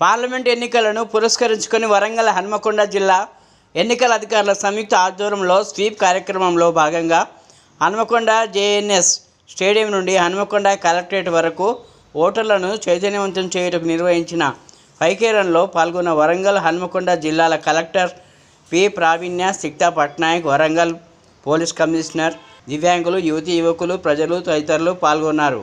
Parliament ఎన్నికలను పురస్కరించుకొని వరంగల్ హన్మకొండ జిల్లా ఎన్నికల అధికారుల సంయుక్త ఆధ్వర్యంలో స్వీప్ కార్యక్రమంలో భాగంగా హన్మకొండ జేఎన్ఎస్ స్టేడియం నుండి హన్మకొండ కలెక్టరేట్ వరకు ఓటర్లను చైతన్యవంతం చేయటం నిర్వహించిన పైకేరంలో పాల్గొన్న వరంగల్ హన్మకొండ జిల్లాల collector P Pravinya Sikta Patnaik Warangal police commissioner దివ్యాంగులు యువతి యువకులు ప్రజలు తదితరులు పాల్గొన్నారు.